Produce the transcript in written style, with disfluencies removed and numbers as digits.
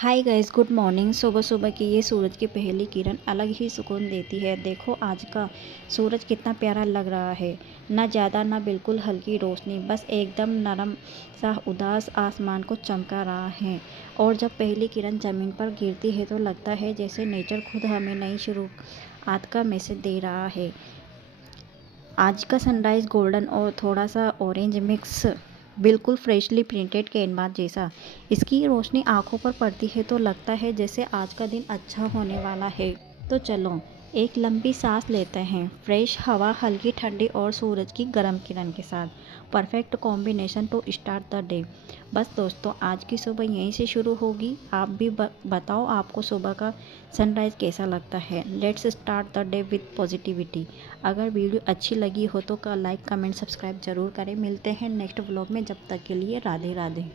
Hi guys, good morning. सुबह सुबह की ये सूरज की पहली किरण अलग ही सुकून देती है। देखो आज का सूरज कितना प्यारा लग रहा है। ना ज़्यादा ना बिल्कुल हल्की रोशनी, बस एकदम नरम सा उदास आसमान को चमका रहा है। और जब पहली किरण ज़मीन पर गिरती है तो लगता है जैसे नेचर खुद हमें नई शुरुआत का मैसेज दे रहा है। आज का सनराइज़ गोल्डन और थोड़ा सा ऑरेंज मिक्स, बिल्कुल फ्रेशली प्रिंटेड कैनवास जैसा। इसकी रोशनी आंखों पर पड़ती है तो लगता है जैसे आज का दिन अच्छा होने वाला है। तो चलो एक लंबी सांस लेते हैं। फ्रेश हवा, हल्की ठंडी और सूरज की गर्म किरण के साथ perfect combination to start the day. बस दोस्तों, आज की सुबह यहीं से शुरू होगी। आप भी बताओ आपको सुबह का सनराइज़ कैसा लगता है। Let's start the day with positivity. अगर वीडियो अच्छी लगी हो तो लाइक कमेंट सब्सक्राइब जरूर करें। मिलते हैं नेक्स्ट व्लॉग में, जब तक के लिए राधे राधे।